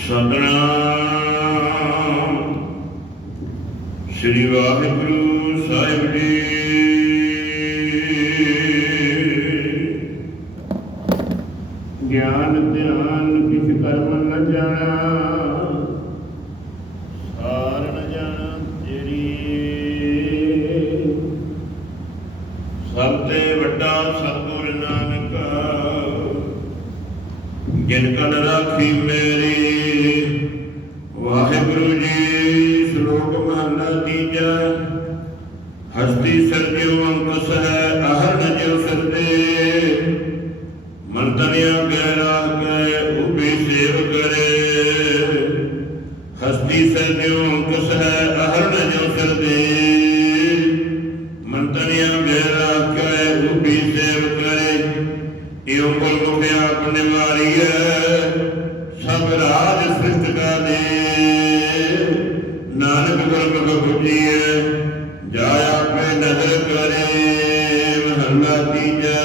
ਸਤਨਾਮ। ਸ੍ਰੀ ਵਾਹਿਗੁਰੂ ਸਾਹਿਬ ਜੀ। ਗਿਆਨ ਧਿਆਨ ਕਿਛ ਕਰਮ ਨ ਜਾਣਾ। ਸਭ ਤੇ ਵੱਡਾ ਸਤਿਗੁਰ ਨਾਨਕ ਜਿਨ ਕਲ ਰਾਖੀ ਮੇਰੀ। ਵਾਹਿਗੁਰੂ ਜੀ, ਸ਼ਲੋਕ ਮਹਲਾ ਤੀਜਾ। ਹਸਤੀ ਸਰਜਿਉ ਅੰਕੁਸ ਹੈ ਅਹਰਨ ਜਿਉ ਸਰਦੇ ਮਨ ਤਨਿਆ ਕੈ ਉਪੇ ਸੇਵ ਕਰੇ। ਹਸਤੀ ਸਰਜਿਉ ਅੰਕੁਸ ਹੈ ਅਹਰਨ ਜਿਉ ਸਰਦੇ ਮਨ ਤਨਿਆ ਕੈ ਉਪੇ ਸੇਵ ਕਰੇ। ਇਉ ਗੁਰਮੁਖ ਆਪ ਨਿਵਾਰੀਐ, ਸਭ ਰਾਜ ਸ੍ਰਿਸ਼ਟ ਕਾ ਦੇ। ਨਾਨਕ ਗੁਰਮੁਖ ਬੁਝੀਐ ਜਾ ਆਪੇ ਨਦਰ ਕਰੇ, ਮਹੱਲਾ ਤੀਜਾ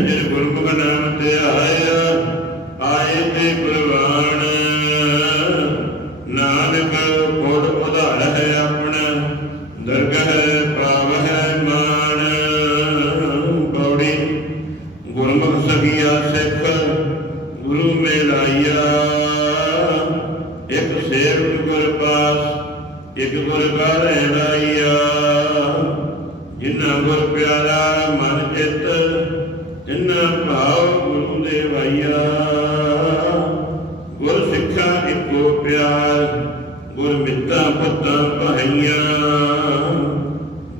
ਜਿਨ ਗੁਰਮੁਖ ਨਾਮ ਤੇ ਆਇਆ, ਆਏ ਤੇ ਪ੍ਰਵਾਣ। ਨਾਨਕ ਕੋਟ ਉਧਾਰ ਹੈ ਆਪਣਾ, ਦਰਗਹ ਪਾਵ ਹੈ ਮਾਨ ਪੌੜੀ ਗੁਰਮੁਖ ਸਗੀਆ ਸਿੱਖ, ਗੁਰੂ ਮੇਲਾਈਆ। ਇੱਕ ਸੇਵਕ ਗੁਰ ਪਾਸ, ਇੱਕ ਗੁਰ ਘਰ ਲਾਈਆ। ਜਿਨ੍ਹਾਂ ਗੁਰ ਪਿਆਰਾ ਮਨ ਚਿੱਤ ਜਿਨ੍ਹਾਂ ਭਾਵ ਗੁਰੂ ਦੇ ਵਾਈਆ। ਗੁਰ ਸਿੱਖਾ ਇੱਕੋ ਪਿਆਰ, ਗੁਰ ਮਿੱਤਾ ਪੁੱਤਾਂ ਭਾਈਆਂ।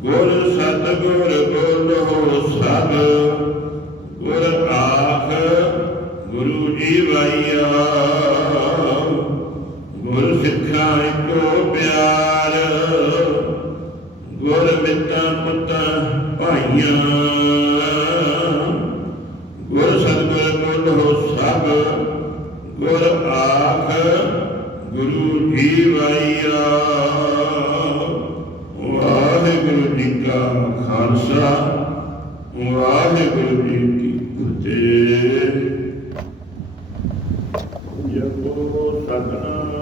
ਗੁਰ ਸਤ ਗੁਰ ਬੋਲੋ ਸਭ, ਗੁਰ ਆਖ ਗੁਰੂ ਜੀ ਵਾਈਆ। ਸਿੱਖਾ ਪਿਆਰ। ਗੁਰ ਮਿੱਤਾ ਪੁੱਤਾਂ ਭਾਈਆਂ। ਗੁਰ ਸਤਿਗੁਰ ਬੋਲੋ ਸਭ। ਗੁਰ ਆਖ ਗੁਰੂ ਜੀ ਵਾਈਆ ਵਾਹਿਗੁਰੂ ਜੀ ਕਾ ਖਾਲਸਾ, ਵਾਹਿਗੁਰੂ ਜੀ ਕੀ ਫਤਿਹ। ਜਪੋ ਸਤਨਾਮ।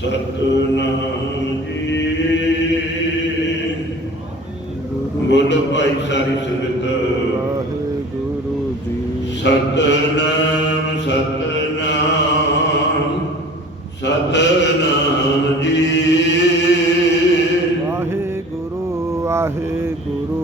ਸਤਨਾਮ ਜੀ। ਬੋਲੋ ਭਾਈ ਸਾਰੀ ਸੰਗਤ। ਵਾਹਿਗੁਰੂ ਜੀ। ਸਤਨਾਮ ਸਤਨਾਮ ਸਤਨਾਮ ਜੀ। ਵਾਹਿਗੁਰੂ ਵਾਹਿਗੁਰੂ।